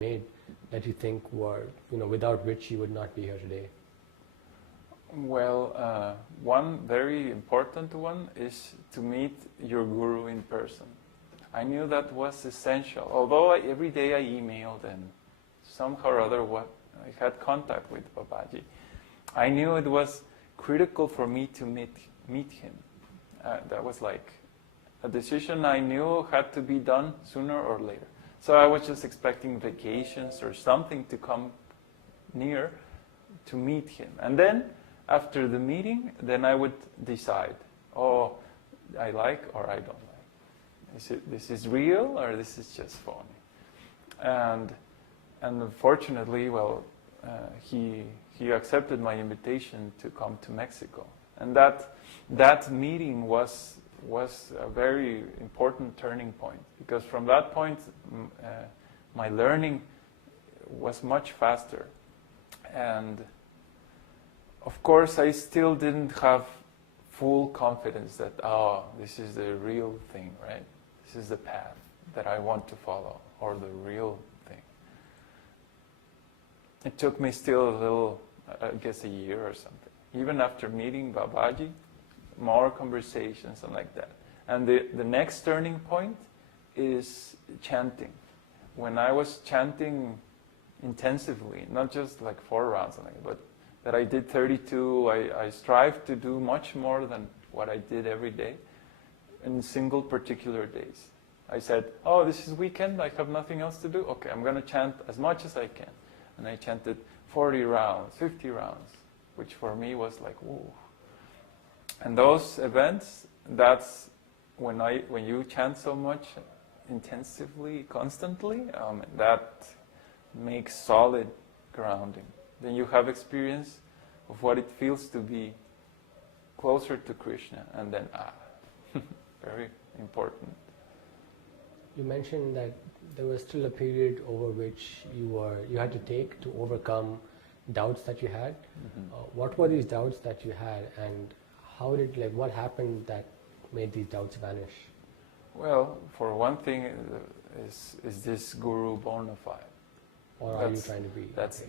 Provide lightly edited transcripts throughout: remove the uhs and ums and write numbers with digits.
made that you think were, without which you would not be here today? Well, one very important one is to meet your guru in person. I knew that was essential. Although every day I emailed and somehow or other I had contact with Babaji, I knew it was critical for me to meet him. That was like a decision I knew had to be done sooner or later. So I was just expecting vacations or something to come near to meet him. And then, after the meeting, then I would decide, oh, I like or I don't like. This is real or this is just phony? And unfortunately, well, he accepted my invitation to come to Mexico. And that meeting was a very important turning point, because from that point my learning was much faster. And of course I still didn't have full confidence that, this is the real thing, right? This is the path that I want to follow, or the real thing. It took me still a little, I guess a year or something. Even after meeting Babaji, more conversations and like that. And the next turning point is chanting. When I was chanting intensively, not just like 4 rounds, but that I did 32, I strive to do much more than what I did every day in single particular days. I said, this is weekend, I have nothing else to do. Okay, I'm going to chant as much as I can. And I chanted 40 rounds, 50 rounds, which for me was like, whoa. And those events, that's when you chant so much intensively, constantly, that makes solid grounding. Then you have experience of what it feels to be closer to Krishna, and then very important. You mentioned that there was still a period over which you had to take to overcome doubts that you had. Mm-hmm. What were these doubts that you had, and what happened that made these doubts vanish? Well, for one thing, is this guru bona fide? Or are you trying to be? That's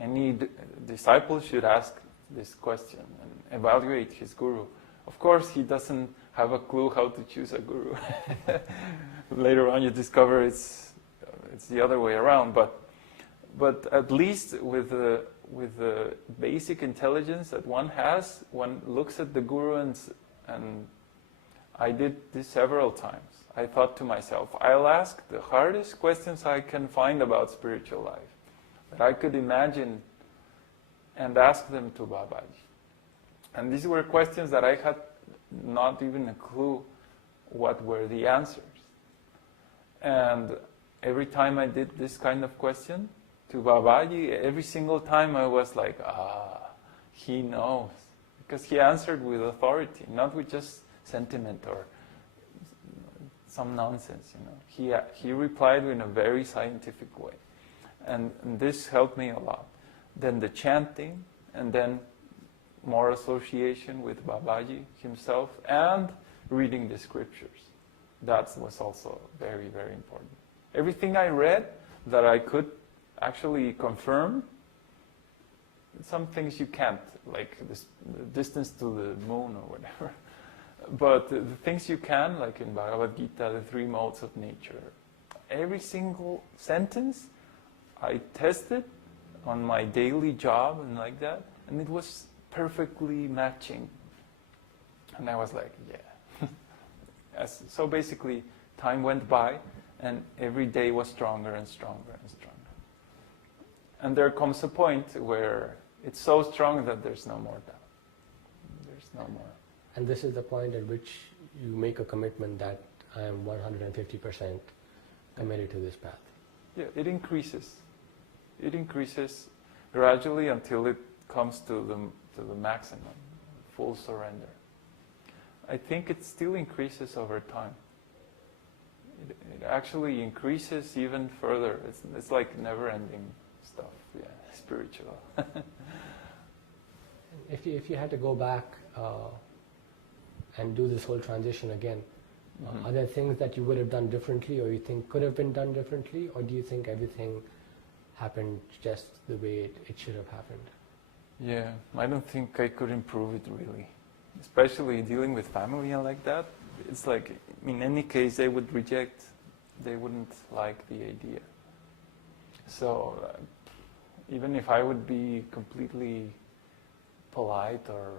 any disciple should ask this question and evaluate his guru. Of course, he doesn't have a clue how to choose a guru. Later on, you discover it's the other way around. But at least with the basic intelligence that one has, one looks at the guru and I did this several times. I thought to myself, I'll ask the hardest questions I can find about spiritual life, that I could imagine, and ask them to Babaji. And these were questions that I had not even a clue what were the answers. And every time I did this kind of question to Babaji, every single time I was like, he knows. Because he answered with authority, not with just sentiment or some nonsense, He replied in a very scientific way. And this helped me a lot. Then the chanting, and then more association with Babaji himself, and reading the scriptures. That was also very, very important. Everything I read that I could actually confirm, some things you can't, like the distance to the moon or whatever. But the things you can, like in Bhagavad Gita, the 3 modes of nature, every single sentence I tested on my daily job and like that, and it was perfectly matching. And I was like, yeah. So basically, time went by, and every day was stronger and stronger and stronger. And there comes a point where it's so strong that there's no more doubt. There's no more. And this is the point at which you make a commitment that I am 150% committed to this path. Yeah, it increases. It increases gradually until it comes to the maximum, full surrender. I think it still increases over time. It actually increases even further. It's like never-ending stuff, spiritual. If you had to go back and do this whole transition again, Are there things that you would have done differently, or you think could have been done differently, or do you think everything happened just the way it should have happened? Yeah, I don't think I could improve it really. Especially dealing with family and like that. It's like, in any case, they would reject, they wouldn't like the idea. So, even if I would be completely polite or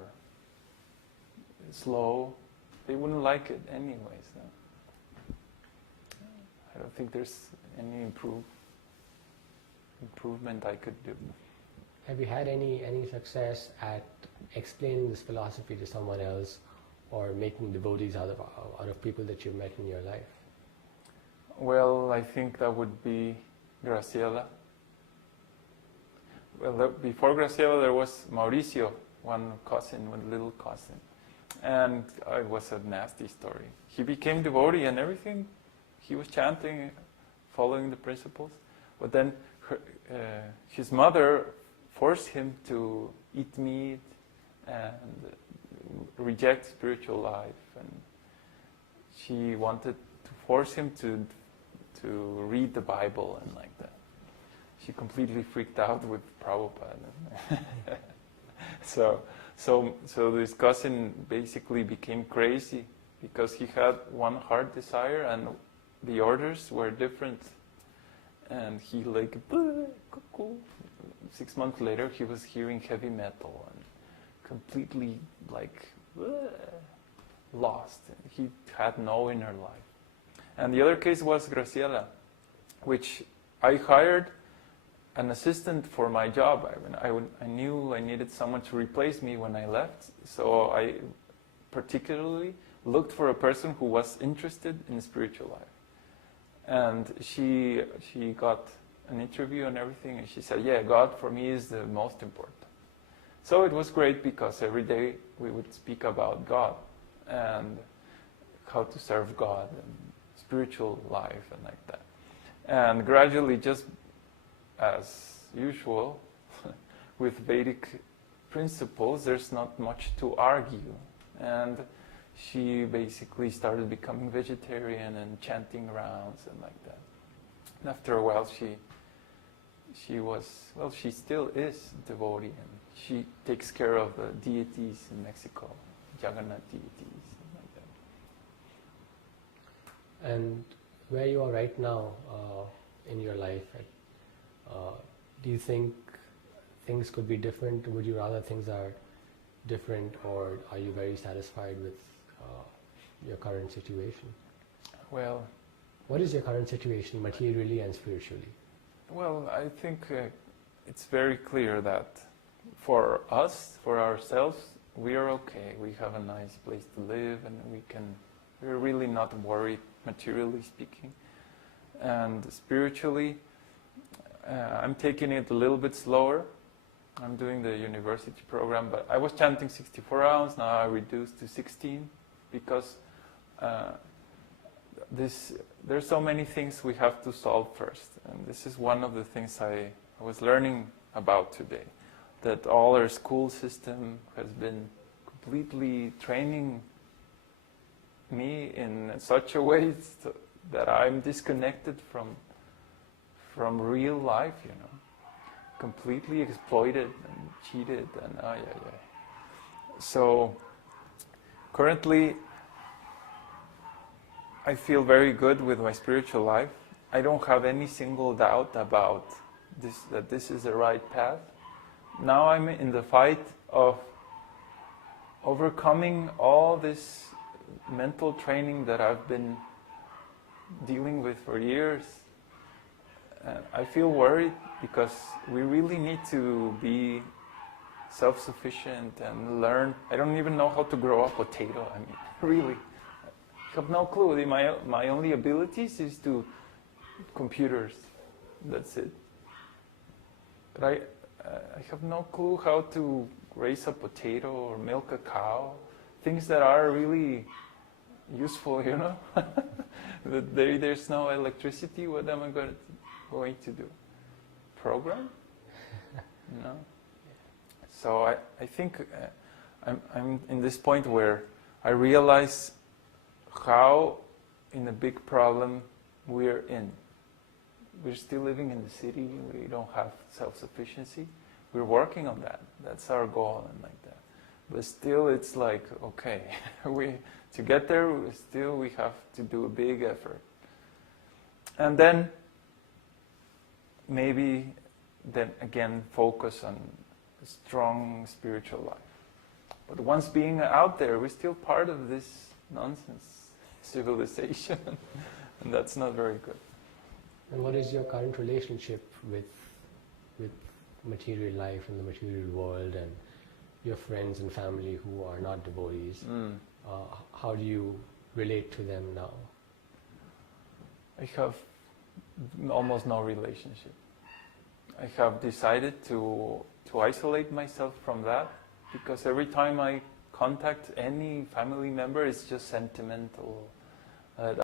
slow, they wouldn't like it anyways. No? I don't think there's any improvement I could do. Have you had any success at explaining this philosophy to someone else, or making devotees out of people that you've met in your life? Well, I think that would be Graciela. Well, before Graciela there was Mauricio, one little cousin. And it was a nasty story. He became devotee and everything. He was chanting, following the principles. But then his mother forced him to eat meat and reject spiritual life. And she wanted to force him to read the Bible and like that. She completely freaked out with Prabhupada. So this cousin basically became crazy because he had one heart desire and the orders were different. And he like, cuckoo. 6 months later he was hearing heavy metal and completely like lost. He had no inner life. And the other case was Graciela, which I hired an assistant for my job. I knew I needed someone to replace me when I left, so I particularly looked for a person who was interested in spiritual life. And she got an interview and everything, and she said, yeah, God for me is the most important. So it was great because every day we would speak about God and how to serve God and spiritual life and like that. And gradually, just as usual, with Vedic principles, there's not much to argue. And she basically started becoming vegetarian and chanting rounds and like that. And after a while, she still is devotee, and she takes care of the deities in Mexico, Jagannath deities and like that. And where you are right now in your life, do you think things could be different? Would you rather things are different, or are you very satisfied with your current situation? Well, what is your current situation, materially and spiritually? Well, I think it's very clear that for us, for ourselves, we are okay. We have a nice place to live, and we're really not worried, materially speaking. And spiritually, I'm taking it a little bit slower. I'm doing the university program, but I was chanting 64 rounds, now I reduced to 16, because there's so many things we have to solve first. And this is one of the things I was learning about today, that all our school system has been completely training me in such a way that I'm disconnected from real life, completely exploited and cheated and So currently I feel very good with my spiritual life. I don't have any single doubt about that this is the right path. Now I'm in the fight of overcoming all this mental training that I've been dealing with for years. And I feel worried because we really need to be self-sufficient and learn. I don't even know how to grow a potato. I mean, really. I have no clue. My only abilities is to computers. That's it. But I have no clue how to raise a potato or milk a cow. Things that are really useful, There's no electricity. What am I going to do? Program? No. So I think I'm in this point where I realize how in a big problem we're in. We're still living in the city, we don't have self-sufficiency. We're working on that. That's our goal and like that. But still it's like, okay, to get there, we have to do a big effort. And then maybe then again focus on a strong spiritual life. But once being out there, we're still part of this nonsense civilization, and that's not very good. And what is your current relationship with material life and the material world and your friends and family who are not devotees? How do you relate to them now? I have almost no relationship. I have decided to isolate myself from that, because every time I contact any family member, it's just sentimental.